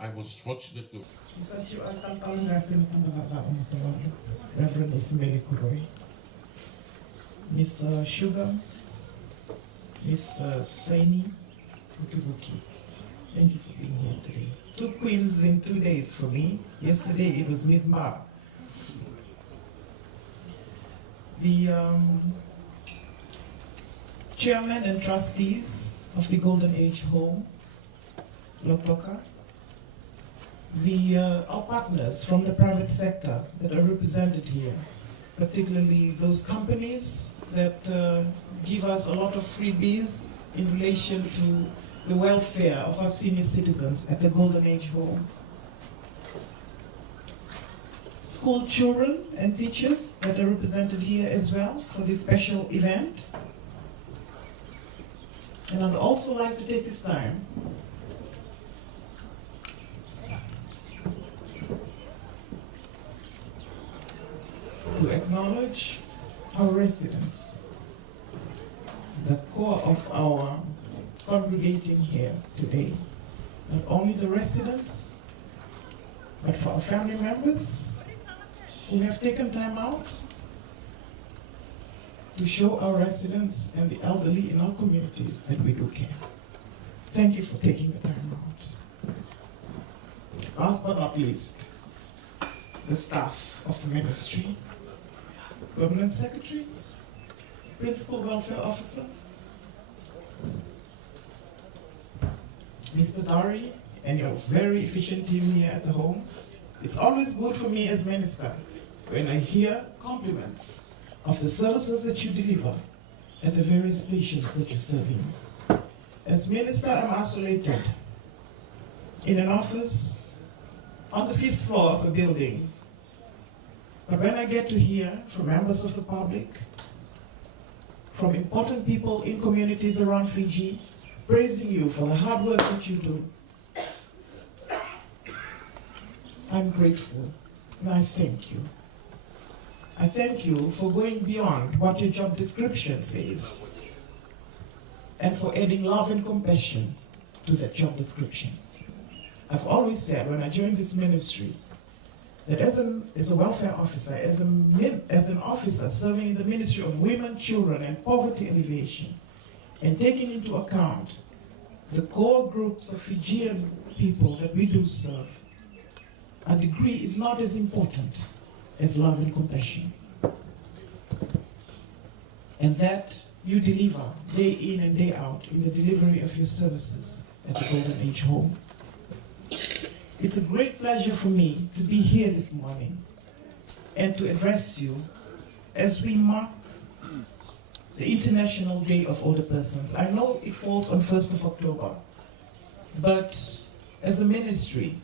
I was fortunate to. Reverend Mr. Sugar, Miss Mereseini Vuniwaqa. Thank you for being here today. 2 queens in 2 days for me. Yesterday it was Miss Ma. The chairman and trustees of the Golden Age Home, Lautoka, our partners from the private sector that are represented here, particularly those companies that give us a lot of freebies in relation to the welfare of our senior citizens at the Golden Age Home. School children and teachers that are represented here as well for this special event. And I'd also like to take this time to acknowledge our residents, the core of our congregating here today. Not only the residents, but for our family members who have taken time out to show our residents and the elderly in our communities that we do care. Thank you for taking the time out. Last but not least, the staff of the ministry, Permanent Secretary, Principal Welfare Officer, Mr. Dari, and your very efficient team here at the home. It's always good for me as minister when I hear compliments of the services that you deliver at the various stations that you're serving. As minister, I'm isolated in an office on the 5th floor of a building. But when I get to hear from members of the public, from important people in communities around Fiji, praising you for the hard work that you do, I'm grateful and I thank you. I thank you for going beyond what your job description says and for adding love and compassion to that job description. I've always said when I joined this ministry that as a welfare officer, as an officer serving in the Ministry of Women, Children and Poverty Alleviation, and taking into account the core groups of Fijian people that we do serve, a degree is not as important as love and compassion. And that you deliver day in and day out in the delivery of your services at the Golden Age Home. It's a great pleasure for me to be here this morning and to address you as we mark the International Day of Older Persons. I know it falls on 1st of October, but as a ministry,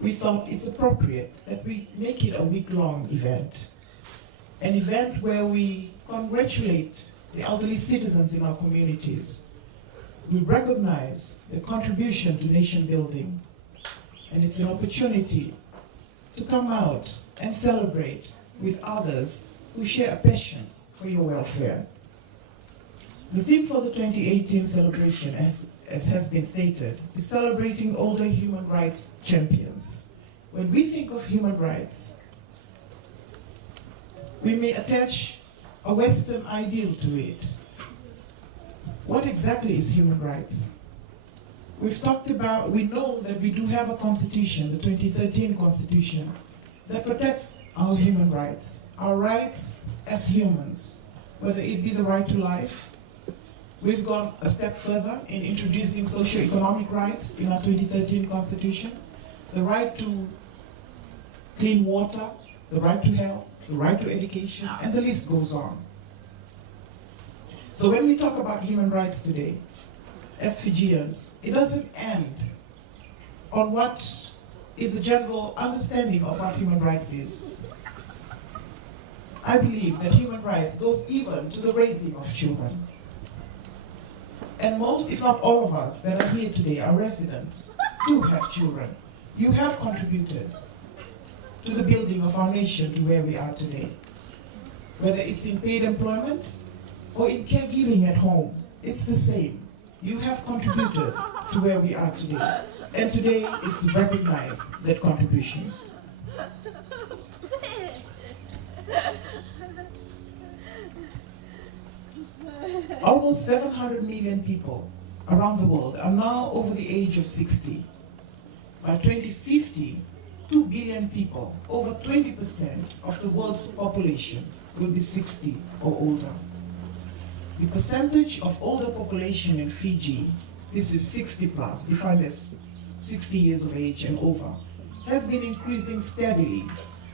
we thought it's appropriate that we make it a week-long event. An event where we congratulate the elderly citizens in our communities. We recognize the contribution to nation building, and it's an opportunity to come out and celebrate with others who share a passion for your welfare. The theme for the 2018 celebration, as has been stated, is celebrating older human rights champions. When we think of human rights, we may attach a Western ideal to it. What exactly is human rights? We know that we do have a constitution, the 2013 constitution, that protects our human rights, our rights as humans, whether it be the right to life. We've gone a step further in introducing socio-economic rights in our 2013 constitution, the right to clean water, the right to health, the right to education, and the list goes on. So when we talk about human rights today, as Fijians, it doesn't end on what is the general understanding of what human rights is. I believe that human rights goes even to the raising of children. And most, if not all of us that are here today, are residents, do have children. You have contributed to the building of our nation to where we are today. Whether it's in paid employment or in caregiving at home, it's the same. You have contributed to where we are today. And today is to recognize that contribution. Almost 700 million people around the world are now over the age of 60. By 2050, 2 billion people, over 20% of the world's population, will be 60 or older. The percentage of older population in Fiji, this is 60 plus, defined as 60 years of age and over, has been increasing steadily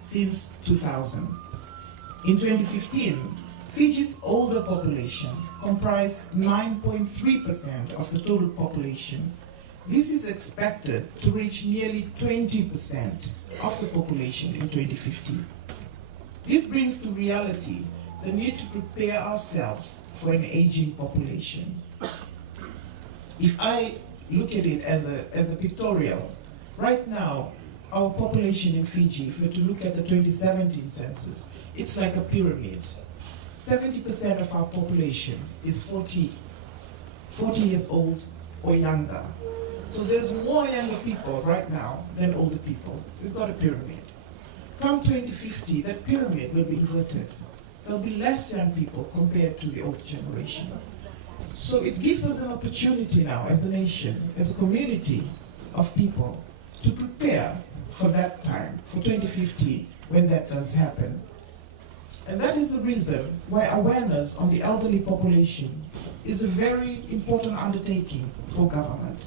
since 2000. In 2015, Fiji's older population comprised 9.3% of the total population. This is expected to reach nearly 20% of the population in 2050. This brings to reality the need to prepare ourselves for an aging population. If I look at it as a pictorial, right now, our population in Fiji, if we were to look at the 2017 census, it's like a pyramid. 70% of our population is 40 years old or younger. So there's more younger people right now than older people. We've got a pyramid. Come 2050, that pyramid will be inverted. There'll be less young people compared to the older generation. So it gives us an opportunity now as a nation, as a community of people, to prepare for that time, for 2050, when that does happen. And that is the reason why awareness on the elderly population is a very important undertaking for government.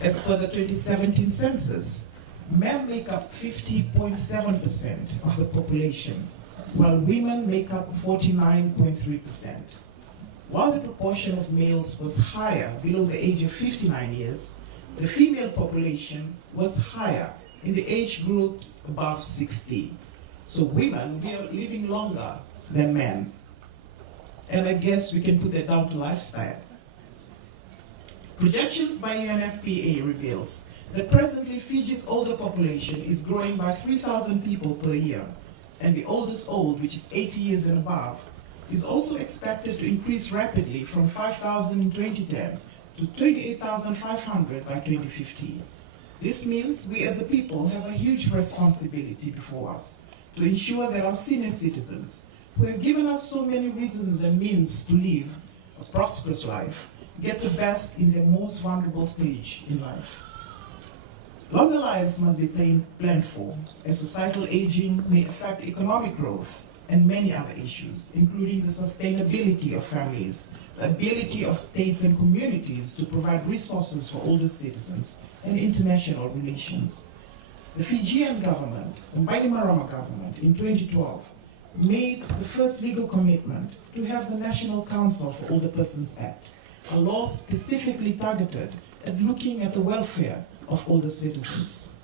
As per the 2017 census, men make up 50.7% of the population, while women make up 49.3%. While the proportion of males was higher below the age of 59 years, the female population was higher in the age groups above 60. So women, we are living longer than men. And I guess we can put that down to lifestyle. Projections by UNFPA reveals that presently Fiji's older population is growing by 3,000 people per year, and the oldest old, which is 80 years and above, is also expected to increase rapidly from 5,000 in 2010 to 28,500 by 2050. This means we as a people have a huge responsibility before us to ensure that our senior citizens, who have given us so many reasons and means to live a prosperous life, get the best in their most vulnerable stage in life. Longer lives must be planned for, as societal aging may affect economic growth and many other issues, including the sustainability of families, the ability of states and communities to provide resources for older citizens, and international relations. The Fijian government, the Bainimarama government, in 2012, made the first legal commitment to have the National Council for Older Persons Act, a law specifically targeted at looking at the welfare of older citizens.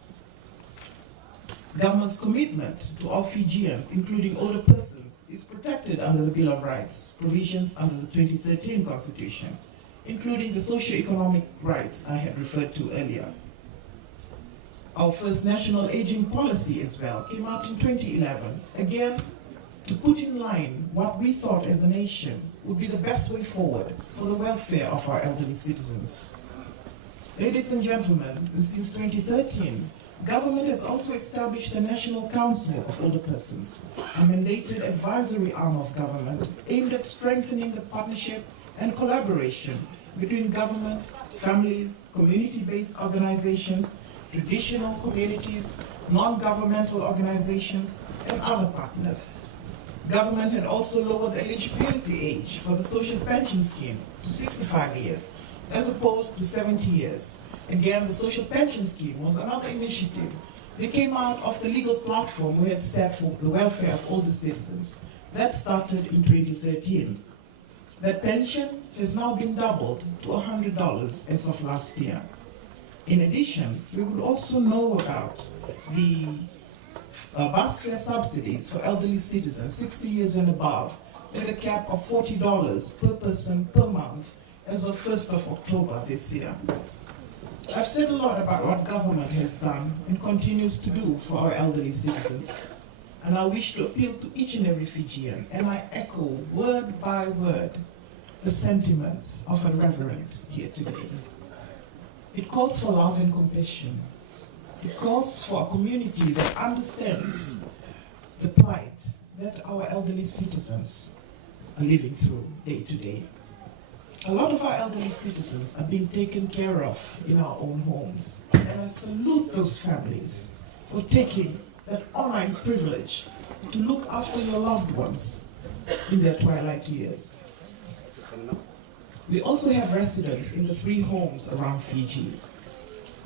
Government's commitment to all Fijians, including older persons, is protected under the Bill of Rights, provisions under the 2013 Constitution, including the socio-economic rights I had referred to earlier. Our first national aging policy as well came out in 2011, again to put in line what we thought as a nation would be the best way forward for the welfare of our elderly citizens. Ladies and gentlemen, since 2013, government has also established the National Council of Older Persons, a mandated advisory arm of government aimed at strengthening the partnership and collaboration between government, families, community-based organizations, traditional communities, non-governmental organizations, and other partners. Government had also lowered the eligibility age for the social pension scheme to 65 years, as opposed to 70 years. Again, the social pension scheme was another initiative that came out of the legal platform we had set for the welfare of older citizens. That started in 2013. That pension has now been doubled to $100 as of last year. In addition, we would also know about the bus fare subsidies for elderly citizens 60 years and above, with a cap of $40 per person per month as of 1st of October this year. I've said a lot about what government has done and continues to do for our elderly citizens, and I wish to appeal to each and every Fijian, and I echo word by word the sentiments of a reverend here today. It calls for love and compassion. It calls for a community that understands the plight that our elderly citizens are living through day to day. A lot of our elderly citizens are being taken care of in our own homes, and I salute those families for taking that honor and privilege to look after your loved ones in their twilight years. We also have residents in the 3 homes around Fiji.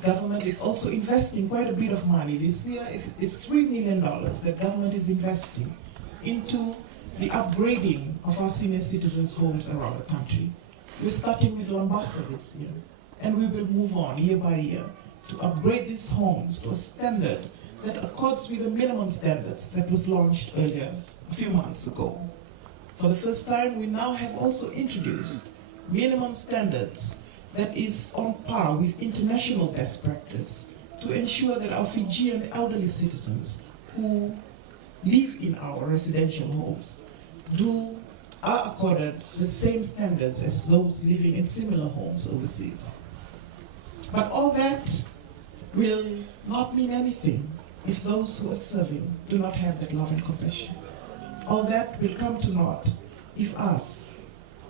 Government is also investing quite a bit of money. This year, it's $3 million that government is investing into the upgrading of our senior citizens' homes around the country. We're starting with Lambasa this year, and we will move on year by year to upgrade these homes to a standard that accords with the minimum standards that was launched earlier, a few months ago. For the first time, we now have also introduced minimum standards that is on par with international best practice to ensure that our Fijian elderly citizens who live in our residential homes are accorded the same standards as those living in similar homes overseas. But all that will not mean anything if those who are serving do not have that love and compassion. All that will come to naught if us,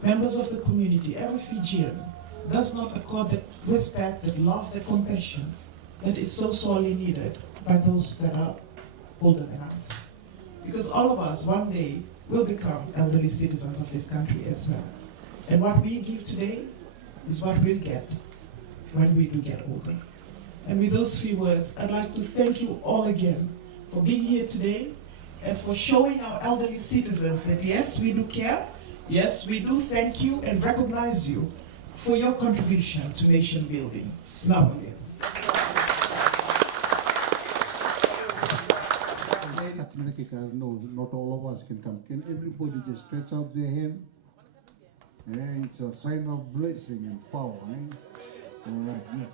members of the community, every Fijian, does not accord that respect, that love, that compassion that is so sorely needed by those that are older than us. Because all of us one day will become elderly citizens of this country as well. And what we give today is what we'll get when we do get older. And with those few words, I'd like to thank you all again for being here today and for showing our elderly citizens that yes, we do care, yes, we do thank you and recognize you for your contribution to nation building. Now, no, not all of us can come. Can everybody just stretch out their hand? Yeah, it's a sign of blessing and power. Eh? All right. Yeah.